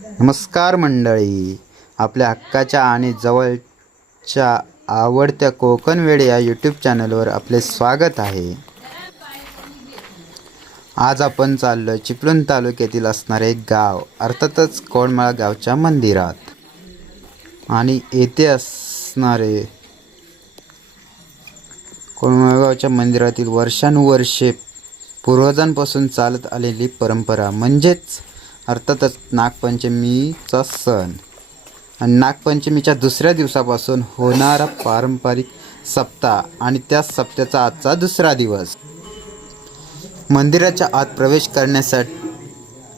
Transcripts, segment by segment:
नमस्कार मंडळी, आपल्या हक्काच्या आणि जवळच्या आवडत्या कोकण वेड या यूट्यूब चॅनलवर आपले स्वागत आहे. आज आपण चाललोय चिपळूण तालुक्यातील असणारे एक गाव, अर्थातच कोंडमाळ गावच्या मंदिरात. आणि येथे असणारे कोंडमाळ गावच्या मंदिरातील वर्षानुवर्षे पूर्वजांपासून चालत आलेली परंपरा म्हणजेच अर्थातच नागपंचमीचा सण. आणि नागपंचमीच्या दुसऱ्या दिवसापासून होणारा पारंपरिक सप्ताह आणि त्या सप्त्याचा आजचा दुसरा दिवस. मंदिराच्या आत प्रवेश करण्यासाठी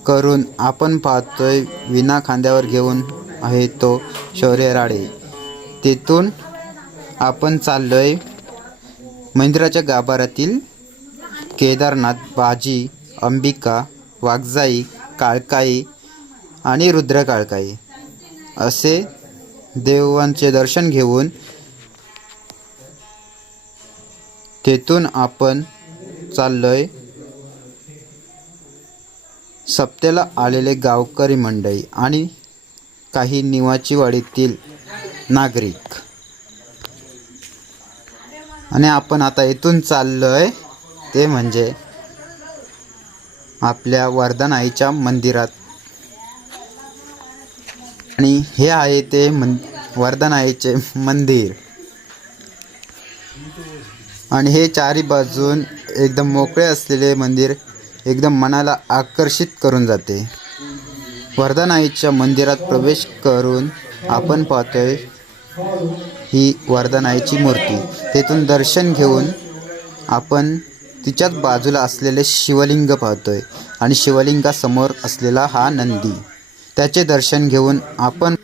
करून आपण पाहतोय विना खांद्यावर घेऊन आहे तो शौर्य राळे. तेथून आपण चाललोय मंदिराच्या गाभाऱ्यातील केदारनाथ, बाजी, अंबिका, वाघजाई, काळकाई आणि रुद्र काळकाई असे देवांचे दर्शन घेऊन तेथून आपण चाललोय सप्त्याला आलेले गावकरी मंडळी आणि काही निवाचीवाडीतील नागरिक. आणि आपण आता इथून चाललोय ते म्हणजे आपल्या वर्धन आईच्या मंदिरात. आणि हे आहे ते वर्धन आईचे मंदिर. आणि हे चारी बाजून एकदम मोकळे असलेले मंदिर एकदम मनाला आकर्षित करून जाते. वर्धन आईच्या मंदिरात प्रवेश करून आपण पाहतोय ही वर्धन आईची मूर्ती. तेथून दर्शन घेऊन आपण तिच्याच बाजूला असलेले शिवलिंग पाहतोय आणि शिवलिंगासमोर असलेला हा नंदी. त्याचे दर्शन घेऊन आपण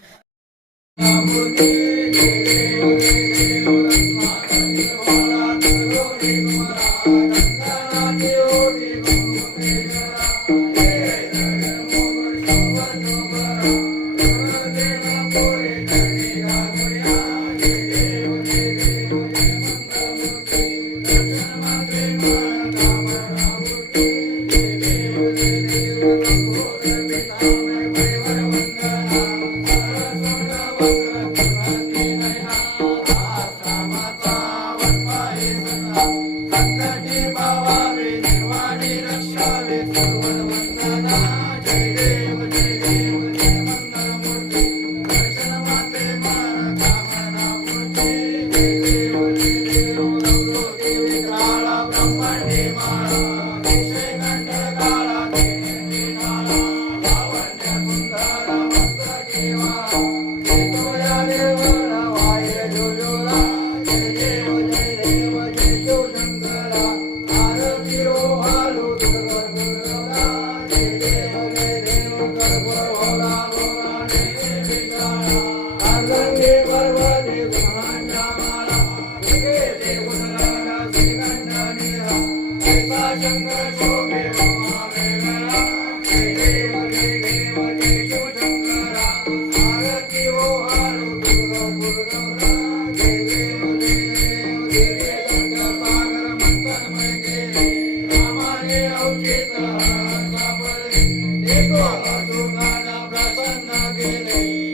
प्रसन्न केले